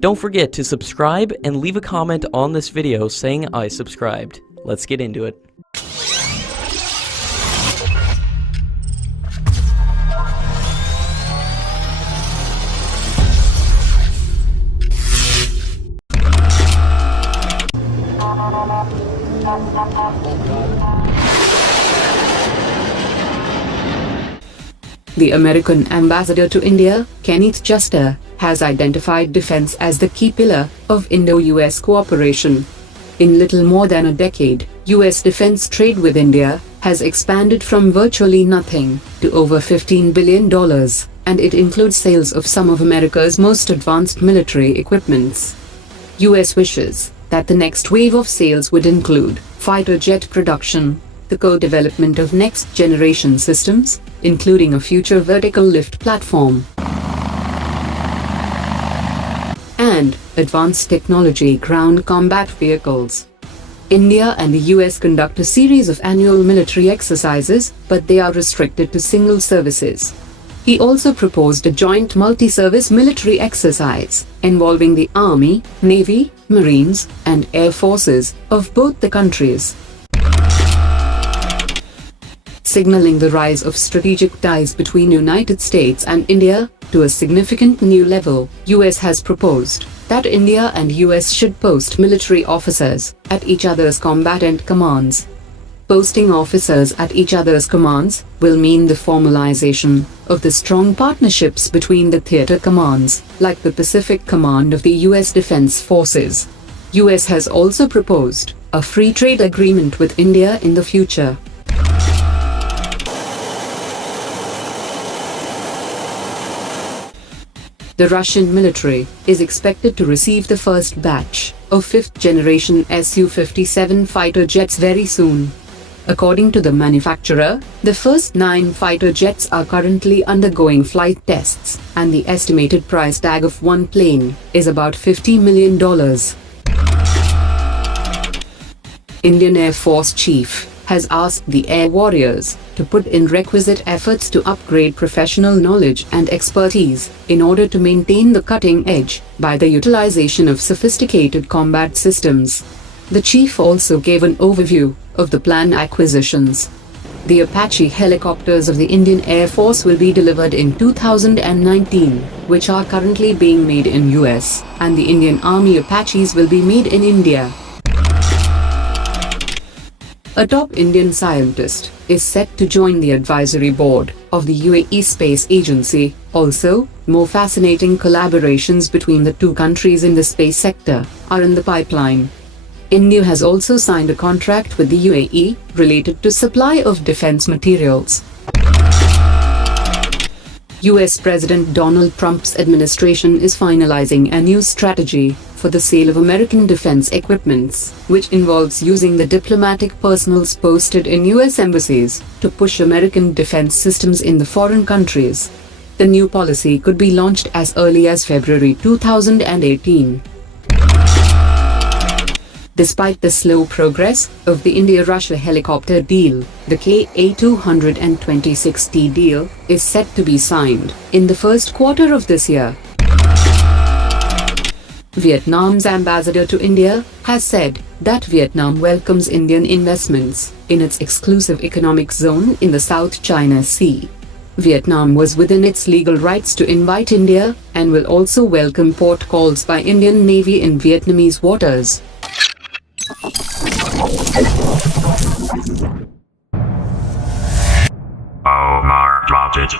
Don't forget to subscribe and leave a comment on this video saying I subscribed. Let's get into it. The American ambassador to India, Kenneth Juster, has identified defense as the key pillar of Indo-US cooperation. In little more than a decade, US defense trade with India has expanded from virtually nothing to over $15 billion, and it includes sales of some of America's most advanced military equipments. US wishes that the next wave of sales would include fighter jet production, the co-development of next-generation systems, including a future vertical lift platform, and advanced technology ground combat vehicles. India and the US conduct a series of annual military exercises, but they are restricted to single services. He also proposed a joint multi-service military exercise involving the Army, Navy, Marines, and Air Forces of both the countries, signaling the rise of strategic ties between United States and India to a significant new level. US has proposed that India and US should post military officers at each other's combatant commands. Posting officers at each other's commands will mean the formalization of the strong partnerships between the theater commands, like the Pacific Command of the US Defense Forces. US has also proposed a free trade agreement with India in the future. The Russian military is expected to receive the first batch of fifth-generation Su-57 fighter jets very soon. According to the manufacturer, the first 9 fighter jets are currently undergoing flight tests, and the estimated price tag of one plane is about $50 million. Indian Air Force Chief has asked the Air Warriors to put in requisite efforts to upgrade professional knowledge and expertise in order to maintain the cutting edge by the utilization of sophisticated combat systems. The chief also gave an overview of the planned acquisitions. The Apache helicopters of the Indian Air Force will be delivered in 2019, which are currently being made in US, and the Indian Army Apaches will be made in India. A top Indian scientist is set to join the advisory board of the UAE Space Agency. Also, more fascinating collaborations between the two countries in the space sector are in the pipeline. India has also signed a contract with the UAE related to supply of defense materials. US President Donald Trump's administration is finalizing a new strategy for the sale of American defense equipments, which involves using the diplomatic personals posted in US embassies to push American defense systems in the foreign countries. The new policy could be launched as early as February 2018. Despite the slow progress of the India-Russia helicopter deal, the Ka226T deal is set to be signed in the first quarter of this year. Vietnam's ambassador to India has said that Vietnam welcomes Indian investments in its exclusive economic zone in the South China Sea. Vietnam was within its legal rights to invite India and will also welcome port calls by Indian Navy in Vietnamese waters. Omar dropped it.